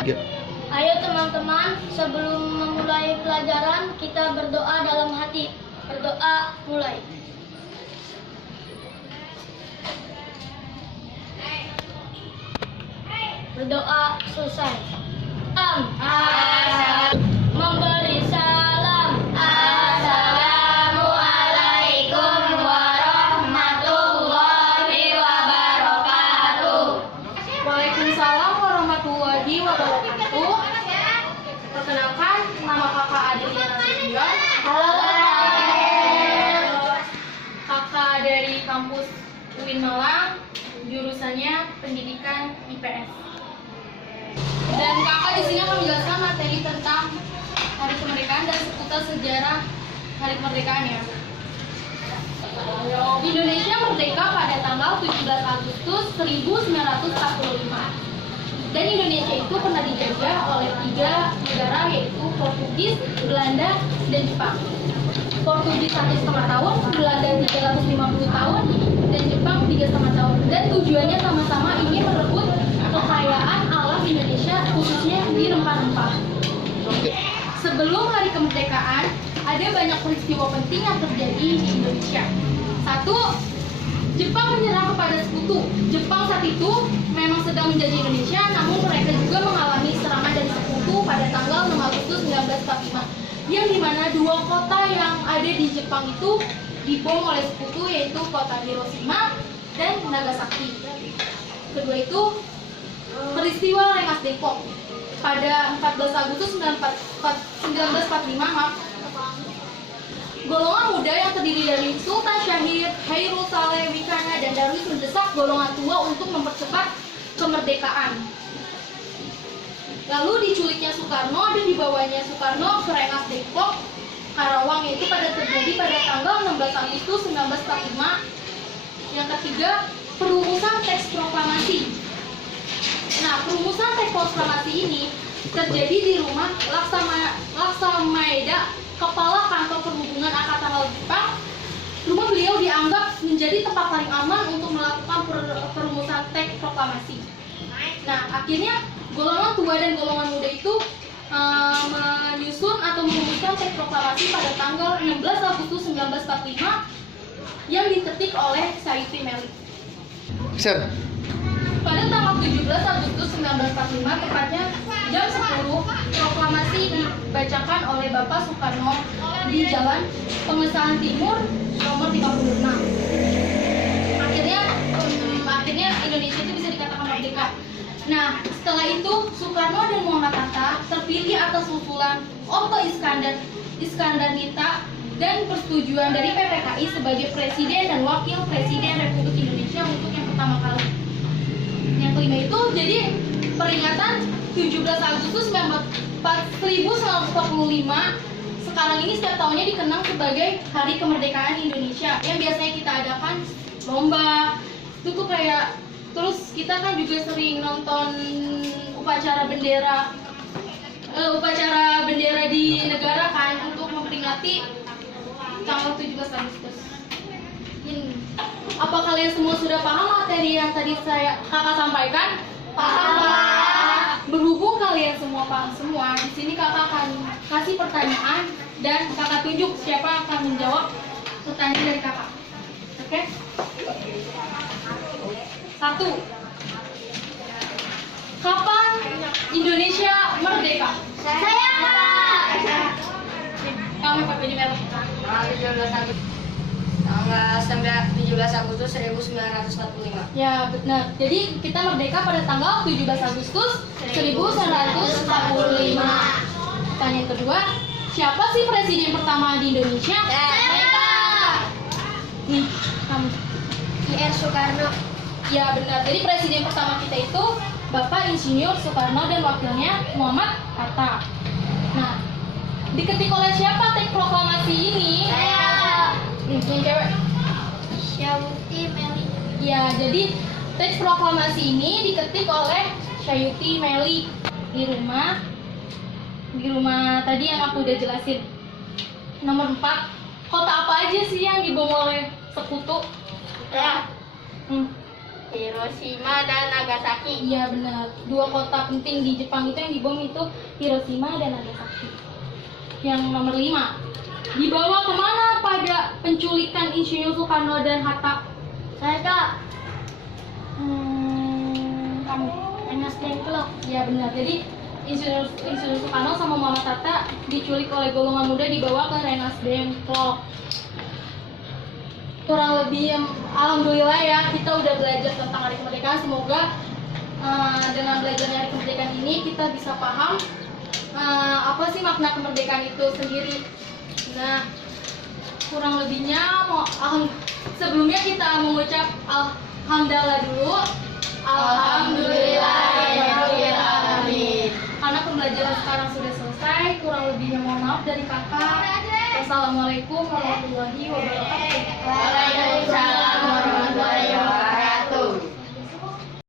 Ayo teman-teman, sebelum memulai pelajaran, kita berdoa dalam hati. Berdoa, mulai. Berdoa, selesai. Memberi salam. Assalamualaikum warahmatullahi wabarakatuh. Waalaikumsalam warahmatullahi wabarakatuh. Perkenalkan, nama kakak Adeliana Nasution. Halo. Kakak dari kampus UIN Malang, jurusannya Pendidikan IPS. Dan kakak di sini akan menjelaskan materi tentang Hari Kemerdekaan dan seputar sejarah Hari Kemerdekaan ya. Indonesia merdeka pada tanggal 17 Agustus 1945. Dan Indonesia itu pernah dijajah oleh 3 negara, yaitu Portugis, Belanda, dan Jepang. Portugis 1,5 tahun, Belanda 350 tahun, dan Jepang 3,5 tahun. Dan tujuannya sama-sama ingin merebut kekayaan alam Indonesia, khususnya di rempah-rempah. Sebelum Hari Kemerdekaan, ada banyak peristiwa penting yang terjadi di Indonesia. 1. Jepang menyerang kepada sekutu. Jepang saat itu memang sedang menjajah Indonesia, namun mereka juga mengalami serangan dari sekutu pada tanggal 6 Agustus 1945, yang dimana 2 kota yang ada di Jepang itu dibom oleh sekutu, yaitu kota Hiroshima dan Nagasaki. Kedua itu peristiwa Rengas Dengklok pada 14 Agustus 1945. Golongan muda yang terdiri dari Sultan Syahid, Hairul Saleh Wicana, dan Darwis mendesak golongan tua untuk mempercepat kemerdekaan. Lalu diculiknya Soekarno dan dibawanya Soekarno ke Rengas Dengklok, Karawang, yaitu terjadi pada tanggal 16 Agustus 1945. Yang ketiga, perumusan teks proklamasi. Nah, perumusan teks proklamasi ini terjadi di rumah Laksamaeda, Kepala Kantor Perhubungan Angkatan Laut Jepang. Rumah beliau dianggap menjadi tempat paling aman untuk melakukan perumusan teks proklamasi. Nah, akhirnya golongan tua dan golongan muda itu menyusun atau merumuskan teks proklamasi pada tanggal 16 Agustus 1945 yang diketik oleh Sayuti Melly. Pada tanggal 17 Agustus 1945, tepatnya jam 10, proklamasi dibacakan oleh Bapak Soekarno di Jalan Pengesahan Timur nomor 56. Akhirnya Indonesia itu bisa dikatakan merdeka. Nah, setelah itu Soekarno dan Muhammad Hatta terpilih atas usulan Otto Iskandar Nita dan persetujuan dari PPKI sebagai Presiden dan Wakil Presiden Republik Indonesia untuk yang pertama kali. Yang kelima itu jadi peringatan 17 Agustus 1945 sekarang ini setiap tahunnya dikenang sebagai Hari Kemerdekaan Indonesia, yang biasanya kita adakan lomba. Itu tuh kayak, terus kita kan juga sering nonton upacara bendera di negara kan, untuk memperingati tanggal 17 Agustus. Apa kalian semua sudah paham materi yang tadi kakak sampaikan? Paham. Berhubung kalian semua paham semua, di sini kakak akan kasih pertanyaan dan kakak tunjuk siapa yang akan menjawab pertanyaan dari kakak. Oke? 1. Kapan Indonesia merdeka? Saya. Kamu pakai ini merah. Tanggal 17 Agustus 1945. Ya, benar. Jadi kita merdeka pada tanggal 17 Agustus 1945. Pertanyaan kedua, siapa sih presiden pertama di Indonesia? Saya. Nih, kamu. Ir Soekarno. Ya, benar. Jadi presiden pertama kita itu Bapak Insinyur Soekarno dan wakilnya Muhammad Hatta. Nah, diketik oleh siapa teks proklamasi ini? Saya. Yang cewek. Sayuti Melly. Ya, jadi teks proklamasi ini diketik oleh Sayuti Melly di rumah tadi yang aku udah jelasin. Nomor 4, kota apa aja sih yang dibom oleh sekutu? Ya. Hiroshima dan Nagasaki. Iya benar. Dua kota penting di Jepang itu yang dibom itu Hiroshima dan Nagasaki. Yang nomor 5. Dibawa kemana pada penculikan Insinyur Soekarno dan Hatta? Saya Kak, Kamu? Rengas Dengklok. Iya benar. Jadi Insinyur Soekarno sama Muhammad Hatta diculik oleh golongan muda dibawa ke Rengas Dengklok. Kurang lebih alhamdulillah ya kita udah belajar tentang Hari Kemerdekaan. Semoga dengan belajarnya Hari Kemerdekaan ini kita bisa paham apa sih makna kemerdekaan itu sendiri. Nah, kurang lebihnya sebelumnya kita mengucap alhamdulillah dulu. Alhamdulillahirrahmanirrahim. Karena pembelajaran sekarang sudah selesai, kurang lebihnya mohon maaf dari kakak. Wassalamualaikum warahmatullahi wabarakatuh. Waalaikumsalam.